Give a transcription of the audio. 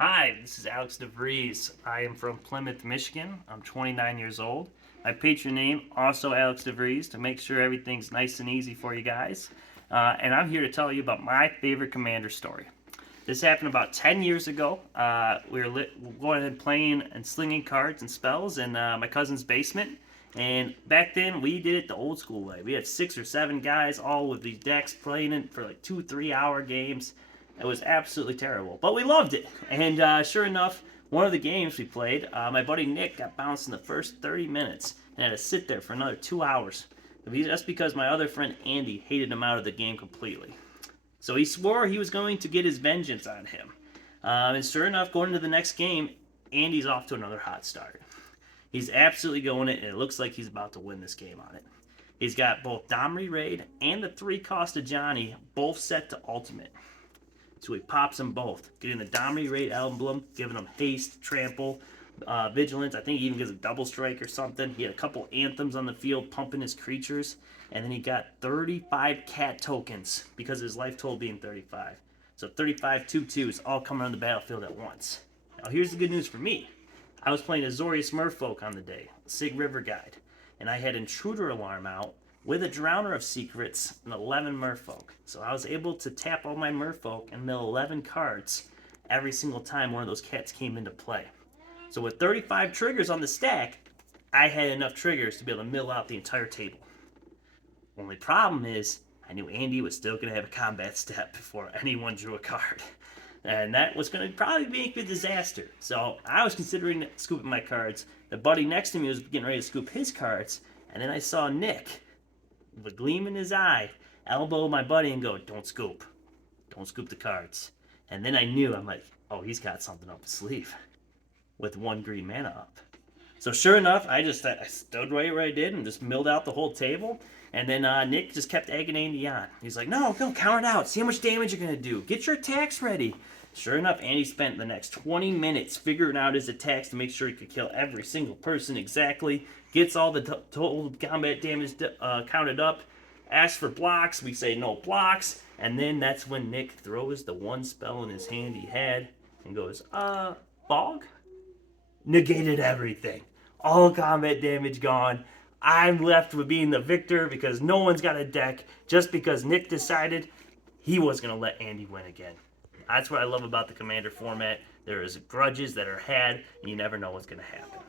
Hi, this is Alex Devries. I am from Plymouth, Michigan. I'm 29 years old. My patron name, also Alex Devries, to make sure everything's nice and easy for you guys. And I'm here to tell you about my favorite Commander story. This happened about 10 years ago. We were going and playing and slinging cards and spells in my cousin's basement. And back then, we did it the old school way. We had 6 or 7 guys all with these decks playing it for like 2, 3 hour games. It was absolutely terrible, but we loved it. And sure enough, one of the games we played, my buddy Nick got bounced in the first 30 minutes and had to sit there for another 2 hours. That's because my other friend Andy hated him out of the game completely. So he swore he was going to get his vengeance on him. And sure enough, going into the next game, Andy's off to another hot start. He's absolutely going it, and it looks like he's about to win this game on it. He's got both Domri Raid and the 3 cost of Johnny both set to ultimate. So he pops them both, getting the Domri Raid emblem, giving him haste, trample, vigilance. I think he even gives a double strike or something. He had a couple anthems on the field pumping his creatures. And then he got 35 cat tokens because of his life total being 35. So 35 2/2s all coming on the battlefield at once. Now here's the good news for me. I was playing Azorius Merfolk on the day, Sig River Guide, and I had Intruder Alarm out with a Drowner of Secrets and 11 Merfolk. So I was able to tap all my Merfolk and mill 11 cards every single time one of those cats came into play. So with 35 triggers on the stack, I had enough triggers to be able to mill out the entire table. Only problem is, I knew Andy was still going to have a combat step before anyone drew a card. And that was going to probably make a disaster. So I was considering scooping my cards. The buddy next to me was getting ready to scoop his cards. And then I saw Nick, with a gleam in his eye, elbow my buddy and go, "Don't scoop. Don't scoop the cards." And then I knew, I'm like, oh, he's got something up his sleeve with 1 green mana up. So sure enough, I stood right where I did and just milled out the whole table. And then Nick just kept egging Andy on. He's like, no, count it out. See how much damage you're going to do. Get your attacks ready. Sure enough, Andy spent the next 20 minutes figuring out his attacks to make sure he could kill every single person exactly. Gets all the total combat damage counted up. Asks for blocks. We say no blocks. And then that's when Nick throws the one spell in his hand he had and goes, Fog? Negated everything. All combat damage gone. I'm left with being the victor because no one's got a deck just because Nick decided he was going to let Andy win again. That's what I love about the Commander format. There is grudges that are had, and you never know what's going to happen.